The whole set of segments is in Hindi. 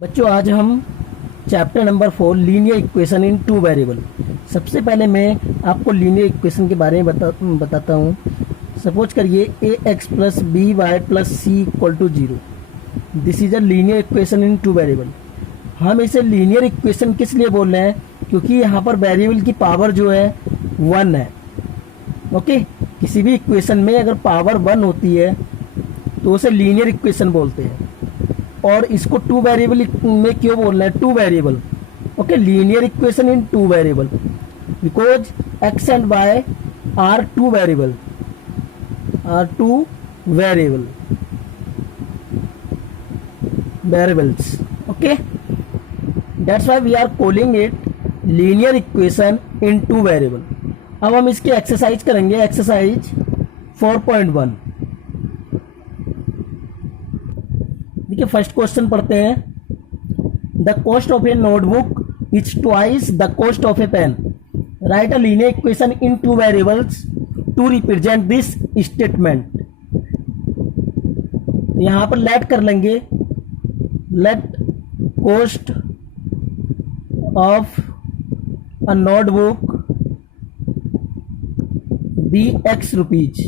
बच्चों आज हम chapter number 4 linear equation in two variable. सबसे पहले मैं आपको लीनियर इक्वेशन के बारे में बताता हूँ। सपोज करिए a x plus b y plus c equal to 0। This is a linear equation in two variable. हम इसे लीनियर इक्वेशन किस लिए बोल रहे हैं, क्योंकि यहाँ पर वेरिएबल की पावर जो है 1 है। ओके, किसी भी इक्वेशन में अगर पावर 1 होती है तो उसे लीनियर इक्वेशन बोलते हैं। और इसको टू वेरिएबल में क्यों बोल रहे हैं, two variable. Okay, linear equation in two variable because x and y are two variable, variables. Okay, that's why we are calling it linear equation in two variable. अब हम इसकी एक्सरसाइज करेंगे, एक्सरसाइज 4.1। देखिए फर्स्ट क्वेश्चन पढ़ते हैं। The cost of a notebook is twice the cost of a pen. Right a linear equation in two variables to represent this statement. यहां पर लेट कर लेंगे, let cost of a notebook be x rupees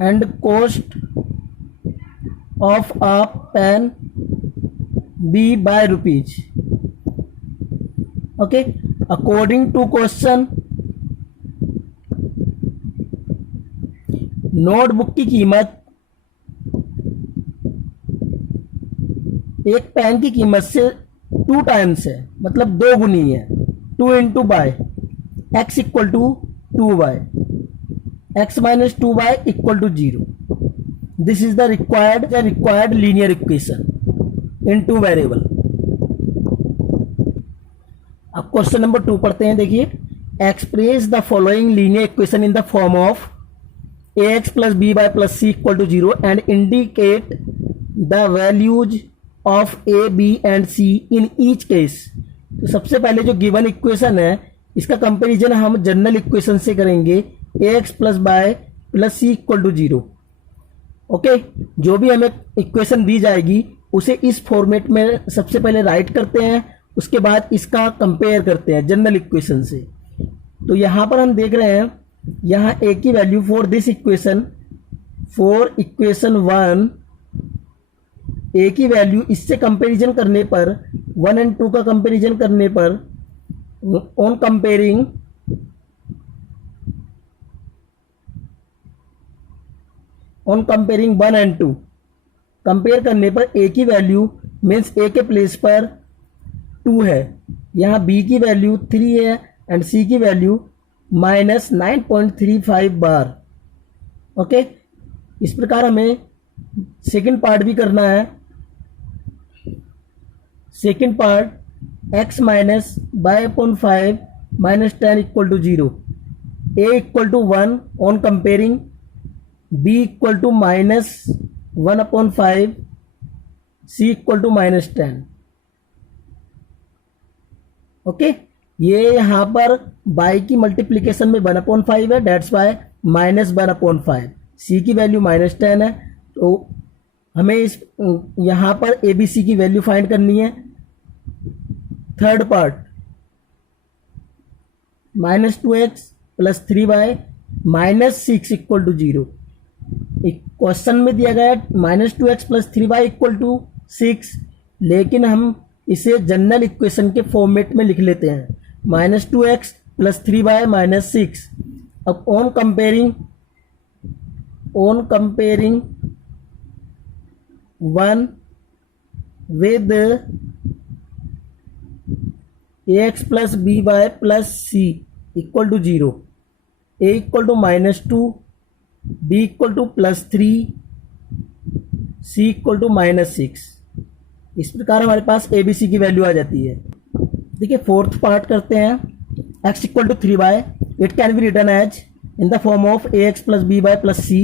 and cost of a pen be by rupees. Okay, according to question notebook की कीमत एक पेन की कीमत से 2 टाइम्स है, मतलब 2 गुनी है। 2 into by x equal to 2y, x minus 2y equal to 0। This is the required linear equation in two variable. अब क्वेश्चन नंबर 2 पढ़ते हैं। देखिए, express the following linear equation in the form of ax plus b y plus c equal to 0 and indicate the values of a b and c in each case. तो सबसे पहले जो गिवन इक्वेशन है इसका कंपेरिजन हम जनरल इक्वेशन से करेंगे, ax plus by plus c equal to 0। Okay, जो भी हमें इक्वेशन दी जाएगी उसे इस फॉर्मेट में सबसे पहले राइट करते हैं, उसके बाद इसका कंपेयर करते हैं जनरल इक्वेशन से। तो यहां पर हम देख रहे हैं, यहां ए की value for this equation, for equation 1 ए की वैल्यू इससे कंपेरिजन करने पर 1 एंड 2 का कंपेरिजन करने पर on comparing on comparing 1 and 2, compare करने पर ए की वैल्यू मीन्स ए के प्लेस पर 2 है, यहाँ बी की वैल्यू 3 है एंड सी की वैल्यू माइनस 9.35 बार। ओके, इस प्रकार हमें सेकंड पार्ट भी करना है। Second part x minus by upon 5 minus 10 equal to 0, a equal to 1 on comparing b equal to minus 1 upon 5, c equal to minus 10। Okay, ये यहां पर बाई की मल्टीप्लीकेशन में 1 अपॉन 5 है, डेट्स वाई माइनस 1 अपॉन 5। सी की वैल्यू माइनस 10 है, तो हमें इस यहां पर ए बी सी की वैल्यू फाइंड करनी है। Third part minus 2x plus 3y minus 6 equal to 0। Question में दिया गया minus 2x plus 3y equal to 6, लेकिन हम इसे जनरल इक्वेशन के फॉर्मेट में लिख लेते हैं, minus 2x plus 3y minus 6। अब on comparing 1 with ax plus b y plus c equal to 0, a equal to minus 2, b equal to plus 3, c equal to minus 6। इस प्रकार हमारे पास ए बी सी की वैल्यू आ जाती है। देखिए फोर्थ पार्ट करते हैं। x equal to 3y, it can be return as in the form of a x plus b y plus c,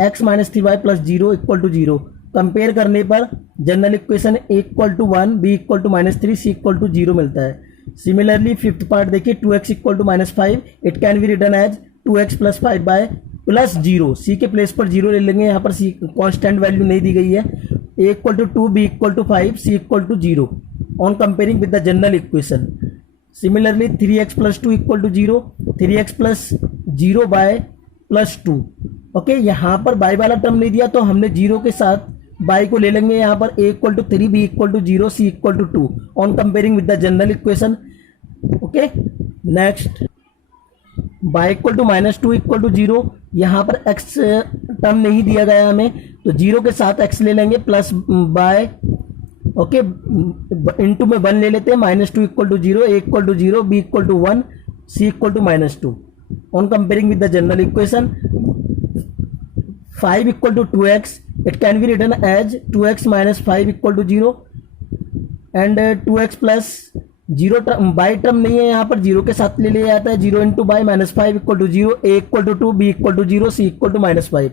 x minus 3y plus 0 equal to 0। Compare करने पर general equation a equal to 1, b equal to minus 3, c equal to 0 मिलता है। सिमिलरली फिफ्थ पार्ट देखिए, 2x equal to minus 5, it can be return as 2x plus 5 by plus 0। सी के प्लेस पर 0 ले लेंगे, यहाँ पर सी कांस्टेंट वैल्यू नहीं दी गई है। a equal to 2, b equal to 5, c equal to 0 on comparing with the general equation. Similarly 3x plus 2 equal to 0, 3x plus 0 by plus 2. Okay, यहाँ पर बाई वाला टर्म नहीं दिया तो हमने 0 के साथ बाई को ले लेंगे यहाँ पर a equal to 3, b equal to 0, c equal to 2 on comparing with the general equation. Okay, next by equal to -2 equal to 0, यहाँ पर x टर्म नहीं दिया गया हमें तो 0 के साथ x ले लेंगे प्लस बाय ओके इंटू में 1 ले लेते हैं, -2 equal to 0, a equal to 0, b equal to 1, c equal to -2 on comparing with the general equation. 5 equal to 2x, it can be written as 2x minus 5 equal to 0 and 2x plus 0 by term नहीं है यहाँ पर, 0 के साथ ले लिया जाता है, 0 into by -5 equal to 0, a equal to 2, b equal to 0, c equal to -5.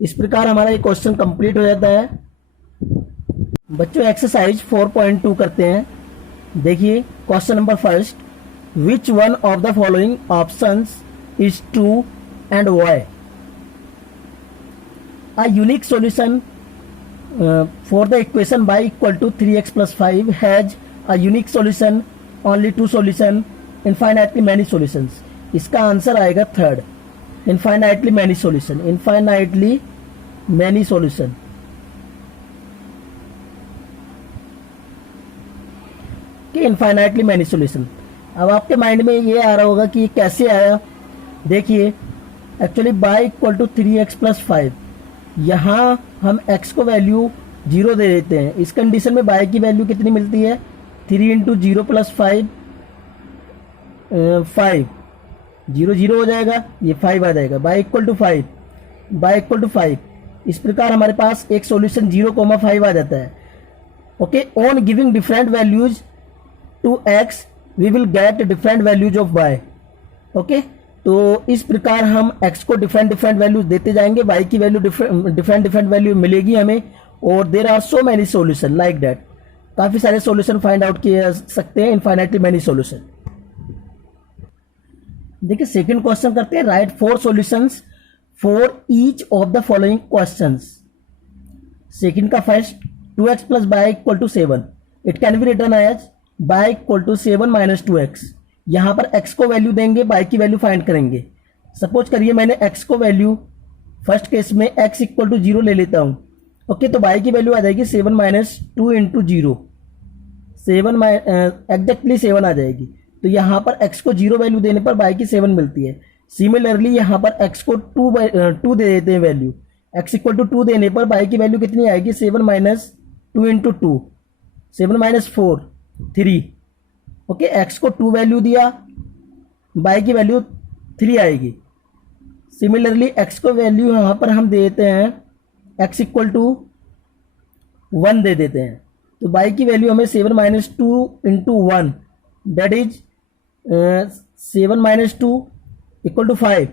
इस प्रकार हमारा ये क्वेश्चन कंप्लीट हो जाता है. बच्चों एक्सरसाइज 4.2 करते हैं. देखिए question number first, which one of the following options is true and why? A unique solution for the equation y equal to 3x plus 5 has a unique solution, only 2 solution, infinitely many solutions. इसका आंसर आएगा third, infinitely many solution, infinitely many solution. कि infinitely many solution. अब आपके माइंड में ये आ रहा होगा कि कैसे आया. देखिए actually y equal to 3x plus 5, यहाँ हम x को वैल्यू 0 दे देते हैं. इस कंडीशन में y की वैल्यू कितनी मिलती है? 3 इंटू 0 प्लस 5, 5, 0 0 हो जाएगा, ये 5 आ जाएगा. By equal to 5, by equal to 5. इस प्रकार हमारे पास एक सॉल्यूशन 0,5 आ जाता है. Okay, on giving different values to x we will get different values of y. Okay, तो इस प्रकार हम x को डिफरेंट वैल्यूज देते जाएंगे, y की वैल्यू डिफरेंट वैल्यू मिलेगी हमें. और there are so many solution like that, काफी सारे सॉल्यूशन फाइंड आउट किए जा सकते हैं, इनफाइनाइटली मेनी सॉल्यूशन. देखिए सेकंड क्वेश्चन करते हैं. Write 4 solutions for each of the following questions. Second का first, 2x plus y equal to 7, it can be written as y equal to 7 minus 2x. यहां पर x को वैल्यू देंगे, बाय की वैल्यू फाइंड करेंगे. सपोज करिए मैंने x को वैल्यू फर्स्ट केस में x इक्वल टू 0 ले लेता हूं. ओके, तो बाई की वैल्यू आ जाएगी 7 माइनस 2 इंटू 0, 7 एग्जैक्टली 7 आ जाएगी. तो यहाँ पर x को 0 वैल्यू देने पर बाई की 7 मिलती है. सिमिलरली यहाँ पर x को 2 दे देते हैं वैल्यू, x इक्वल टू 2 देने पर बाई की वैल्यू कितनी आएगी? 7 minus 2 into 2, 7 minus 4, 3. Okay, x को 2 वैल्यू दिया, बाई की वैल्यू 3 आएगी. सिमिलरली x को वैल्यू यहाँ पर हम दे देते हैं x इक्वल टू 1 दे देते हैं. तो बाई की वैल्यू हमें 7 minus 2 into 1 that is 7 minus 2 equal to 5.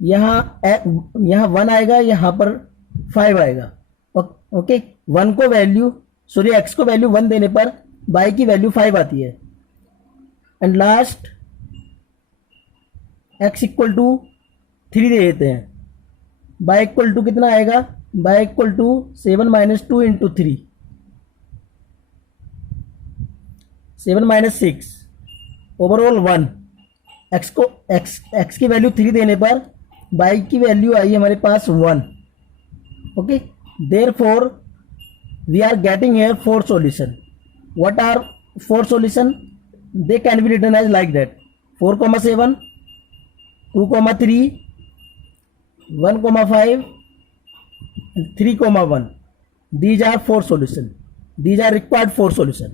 यहाँ 1 आएगा, यहाँ पर 5 आएगा. ओके, 1 को वैल्यू सॉरी x को वैल्यू 1 देने पर बाई की वैल्यू 5 आती है. And last x equal to 3 दे देते हैं. बाई इक्वल टू कितना आएगा? By equal to 7 minus 2 into 3, 7 minus 6, overall 1. x की वैल्यू 3 देने पर बाई की वैल्यू आई हमारे पास 1. Okay, therefore we are getting here 4 solution. What are 4 solution? They can be written as like that: 4,7, 2,3, 1,5 and 3,1. These are 4 solution. These are required 4 solution.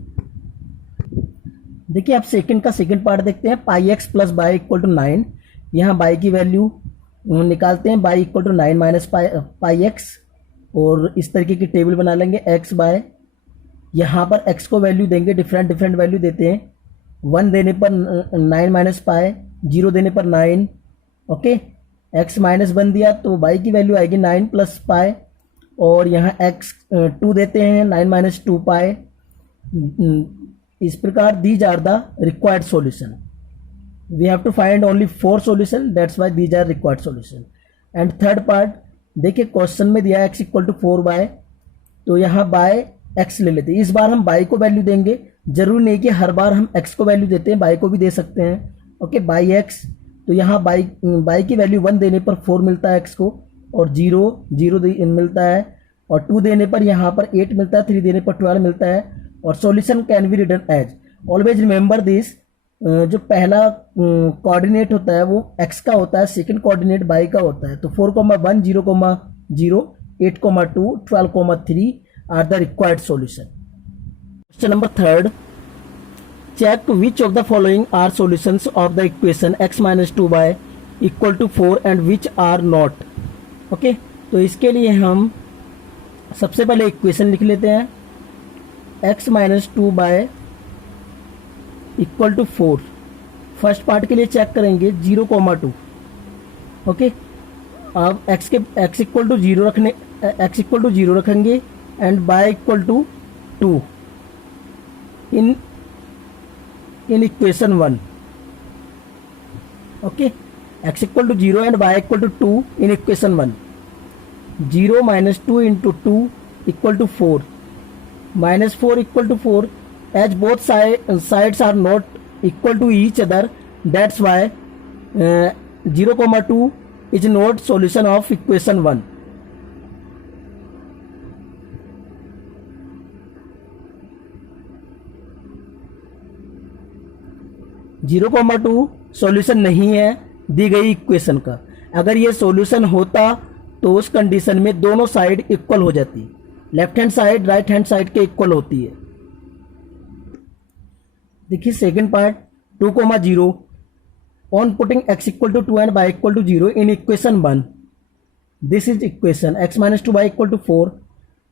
देखिए आप सेकंड का सेकंड पार्ट देखते हैं. Pi x plus y equal to 9. यहाँ बाई की वैल्यू निकालते हैं, by equal to 9 minus pi x, और इस तरीके की टेबल बना लेंगे. एक्स बाय, यहाँ पर एक्स को वैल्यू देंगे, डिफरेंट वैल्यू देते हैं. 1 देने पर 9 माइनस पाई, 0 देने पर 9. ओके, x माइनस 1 दिया तो y की वैल्यू आएगी 9 प्लस पाई, और यहाँ x 2 देते हैं, 9 माइनस 2 पाई. इस प्रकार these are the required solution. We have to find only 4 solution, that's why these are required solution. And third part, देखिए क्वेश्चन में दिया x इक्वल टू 4y, तो यहाँ बाय x ले लेते हैं। इस बार हम y को वैल्यू देंगे, जरूरी नहीं कि हर बार हम x को वैल्यू देते हैं, y को भी दे सकते हैं। ओके, बाई x, तो यहाँ y की वैल्यू 1 देने पर 4 मिलता है x को, और 0 मिलता है, और 2 देने पर यहाँ पर 8 मिलता है, 3 देने पर 12 मिलता है। और solution can be written as, always remember this, जो पहला कोऑर्डिनेट होता है वो x का होता है, सेकंड कोऑर्डिनेट y का होता है। तो 4,1, 0,0, 8,2, 12,3 are the required solution. Question number 3, check which of the following are solutions of the equation x minus 2y equal to 4 and which are not. Okay, तो इसके लिए हम सबसे पहले इक्वेशन लिख लेते हैं, x minus 2y equal to 4। First part के लिए चेक करेंगे 0,2। ओके, अब x इक्वल टू 0 रखेंगे and y equal to 2 in equation 1। Okay, x equal to 0 and y equal to 2 in equation 1। 0 minus 2 into 2 equal to 4, minus 4 equal to 4, as both sides are not equal to each other, that's why 0,2 is not solution of equation 1. Zero comma 2 solution नहीं है दी गई इक्वेशन का। अगर ये सॉल्यूशन होता तो उस कंडीशन में दोनों साइड इक्वल हो जाती, left hand side right hand side के इक्वल होती है। देखिए second part 2,0, on putting x equal to 2 and y equal to 0 in equation 1, this is equation x minus 2y equal to 4।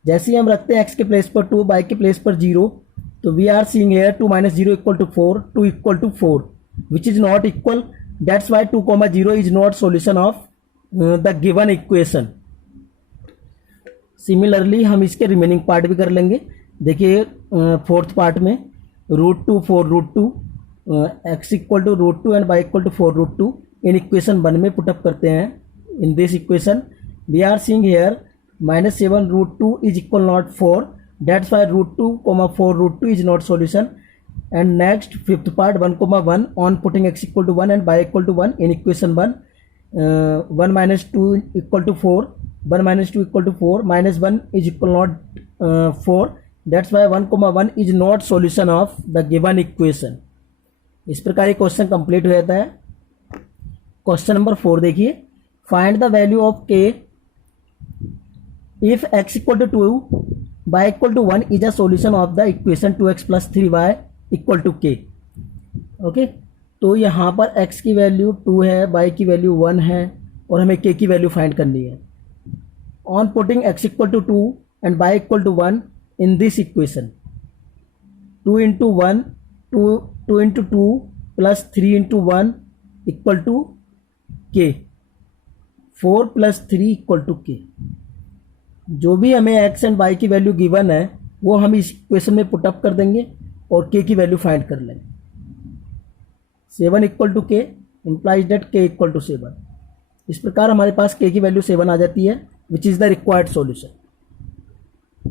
जैसे ही हम रखते हैं x के प्लेस पर 2, y के प्लेस पर 0, तो we are seeing here 2 minus 0 equal to 4, 2 equal to 4, which is not equal, that's why 2,0 is not solution of the given equation. Similarly हम इसके रिमेनिंग पार्ट भी कर लेंगे। देखिए फोर्थ पार्ट में √2 4√2, x equal to √2 and y equal to 4√2 in equation 1 में पुटअप करते हैं। In this equation we are seeing here -7√2 is equal not 4, that's why √2, 4√2 is not solution. And next fifth part 1,1, on putting x equal to 1 and y equal to 1 in equation 1, 1 minus 2 equal to 4, 1 minus 2 equal to 4, -1 is equal not 4, that's Y 1,1 is not solution of the given equation. इस प्रकार ये क्वेश्चन कंप्लीट हो जाता है। क्वेश्चन नंबर 4 देखिए, find the value of k if x equal to 2 y equal to 1 is a solution of the equation 2x plus 3y equal to k। Okay, तो यहाँ पर x की वैल्यू 2 है, y की वैल्यू 1 है और हमें k की वैल्यू फाइंड करनी है। On putting x equal to 2 and y equal to 1 in this equation, 2 into 1, 2 into 2 plus 3 into 1 equal to k, 4 plus 3 equal to k। जो भी हमें x एंड y की वैल्यू गिवन है वो हम इस इक्वेशन में पुटअप कर देंगे और k की वैल्यू फाइंड कर लेंगे। 7 equal to k implies that k equal to 7। इस प्रकार हमारे पास k की वैल्यू 7 आ जाती है, which is the required solution.